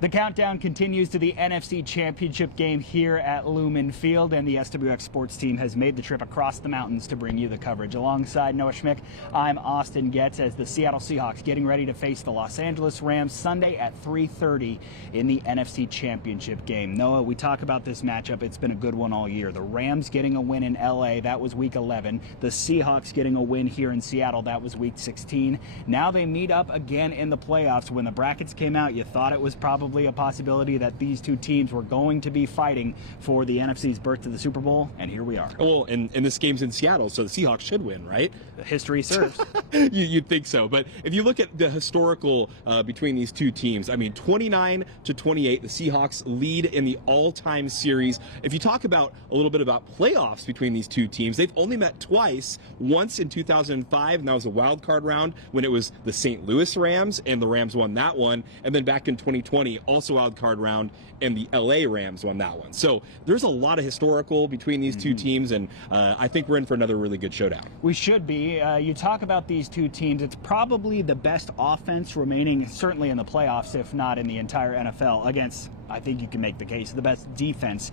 The countdown continues to the NFC Championship Game here at Lumen Field, and the SWX Sports team has made the trip across the mountains to bring you the coverage. Alongside Noah Schmick, I'm Austin Getz as the Seattle Seahawks getting ready to face the Los Angeles Rams Sunday at 3:30 in the NFC Championship Game. Noah, we talk about this matchup. It's been a good one all year. The Rams getting a win in LA, that was week 11. The Seahawks getting a win here in Seattle, that was week 16. Now they meet up again in the playoffs. When the brackets came out, you thought it was probably a possibility that these two teams were going to be fighting for the NFC's berth to the Super Bowl, and here we are. Well, and this game's in Seattle, so the Seahawks should win, right? History serves. You'd think so, but if you look at the historical between these two teams, I mean, 29-28, the Seahawks lead in the all-time series. If you talk about a little bit about playoffs between these two teams, they've only met twice, once in 2005, and that was a wild card round when it was the St. Louis Rams, and the Rams won that one, and then back in 2020, also wild card round, and the LA Rams won that one. So there's a lot of historical between these two teams, and I think we're in for another really good showdown. We should be. You talk about these two teams, it's probably the best offense remaining, certainly in the playoffs, if not in the entire NFL, against, I think you can make the case, the best defense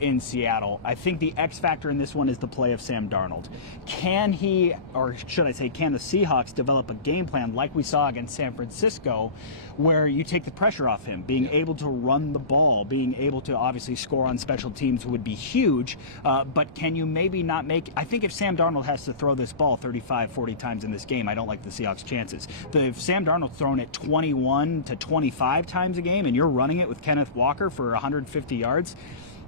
in Seattle. I think the X factor in this one is the play of Sam Darnold. Can he, or should I say, can the Seahawks develop a game plan like we saw against San Francisco, where you take the pressure off him, being able to run the ball, being able to obviously score on special teams would be huge, but can you maybe not make, I think if Sam Darnold has to throw this ball 35, 40 times in this game, I don't like the Seahawks' chances. If Sam Darnold's thrown it 21 to 25 times a game and you're running it with Kenneth Walker for 150 yards,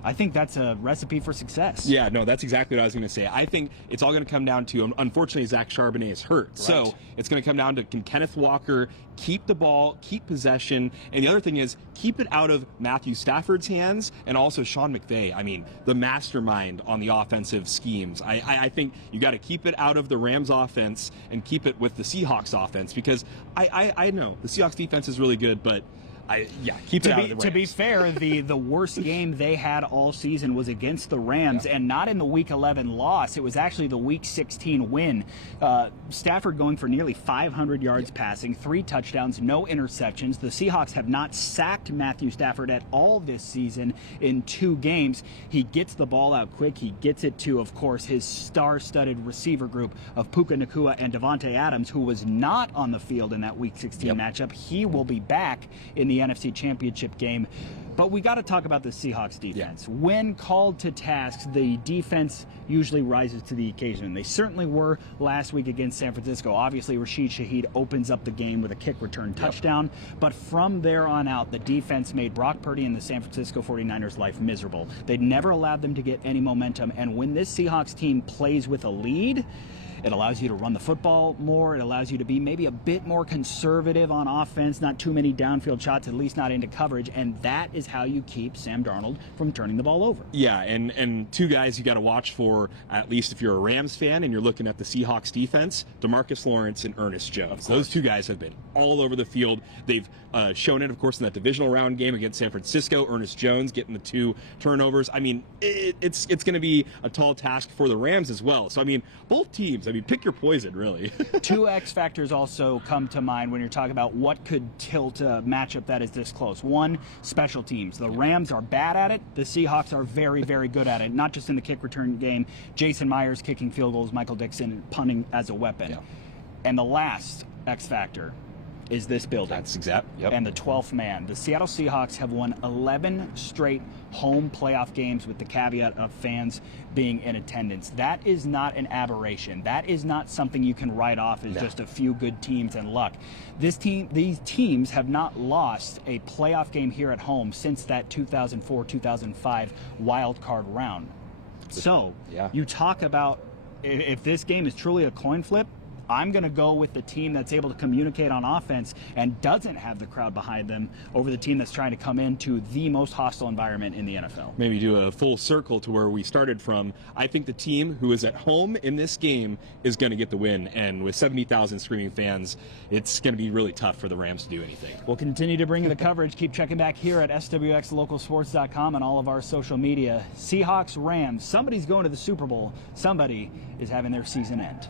I think that's a recipe for success. Yeah, no, that's exactly what I was going to say. I think it's all going to come down to, unfortunately, Zach Charbonnet is hurt. Right. So it's going to come down to, can Kenneth Walker keep the ball, keep possession, and the other thing is keep it out of Matthew Stafford's hands and also Sean McVay. I mean, the mastermind on the offensive schemes. I think you got to keep it out of the Rams offense and keep it with the Seahawks offense, because I know the Seahawks defense is really good, but keep it out of the Rams. To be fair, the worst game they had all season was against the Rams, and not in the Week 11 loss. It was actually the Week 16 win. Stafford going for nearly 500 yards passing, 3 touchdowns, no interceptions. The Seahawks have not sacked Matthew Stafford at all this season in 2 games. He gets the ball out quick. He gets it to, of course, his star-studded receiver group of Puka Nacua and Devontae Adams, who was not on the field in that Week 16 matchup. He will be back in the NFC Championship Game. But we got to talk about the Seahawks defense. When called to task, the defense usually rises to the occasion. They certainly were last week against San Francisco. Obviously, Rashid Shaheed opens up the game with a kick return touchdown. But from there on out, the defense made Brock Purdy and the San Francisco 49ers' life miserable. They never allowed them to get any momentum. And when this Seahawks team plays with a lead, it allows you to run the football more. It allows you to be maybe a bit more conservative on offense, not too many downfield shots, at least not into coverage, and that is how you keep Sam Darnold from turning the ball over. Yeah, and 2 guys you got to watch for, at least if you're a Rams fan and you're looking at the Seahawks defense, DeMarcus Lawrence and Ernest Jones. Those 2 guys have been all over the field. They've shown it, of course, in that divisional round game against San Francisco. Ernest Jones getting the 2 turnovers. I mean, it's going to be a tall task for the Rams as well. So, I mean, both teams, pick your poison, really. 2 X factors also come to mind when you're talking about what could tilt a matchup that is this close. 1, special teams. The Rams are bad at it. The Seahawks are very, very good at it, not just in the kick return game. Jason Myers kicking field goals, Michael Dixon punting as a weapon. Yeah. And the last X factor is this building. That's exact. Yep. And the 12th man. The Seattle Seahawks have won 11 straight home playoff games with the caveat of fans being in attendance. That is not an aberration. That is not something you can write off as just a few good teams and luck. These teams have not lost a playoff game here at home since that 2004-2005 wild card round. So, you talk about if this game is truly a coin flip, I'm going to go with the team that's able to communicate on offense and doesn't have the crowd behind them over the team that's trying to come into the most hostile environment in the NFL. Maybe do a full circle to where we started from. I think the team who is at home in this game is going to get the win, and with 70,000 screaming fans, it's going to be really tough for the Rams to do anything. We'll continue to bring you the coverage. Keep checking back here at SWXLocalSports.com and all of our social media. Seahawks, Rams, somebody's going to the Super Bowl. Somebody is having their season end.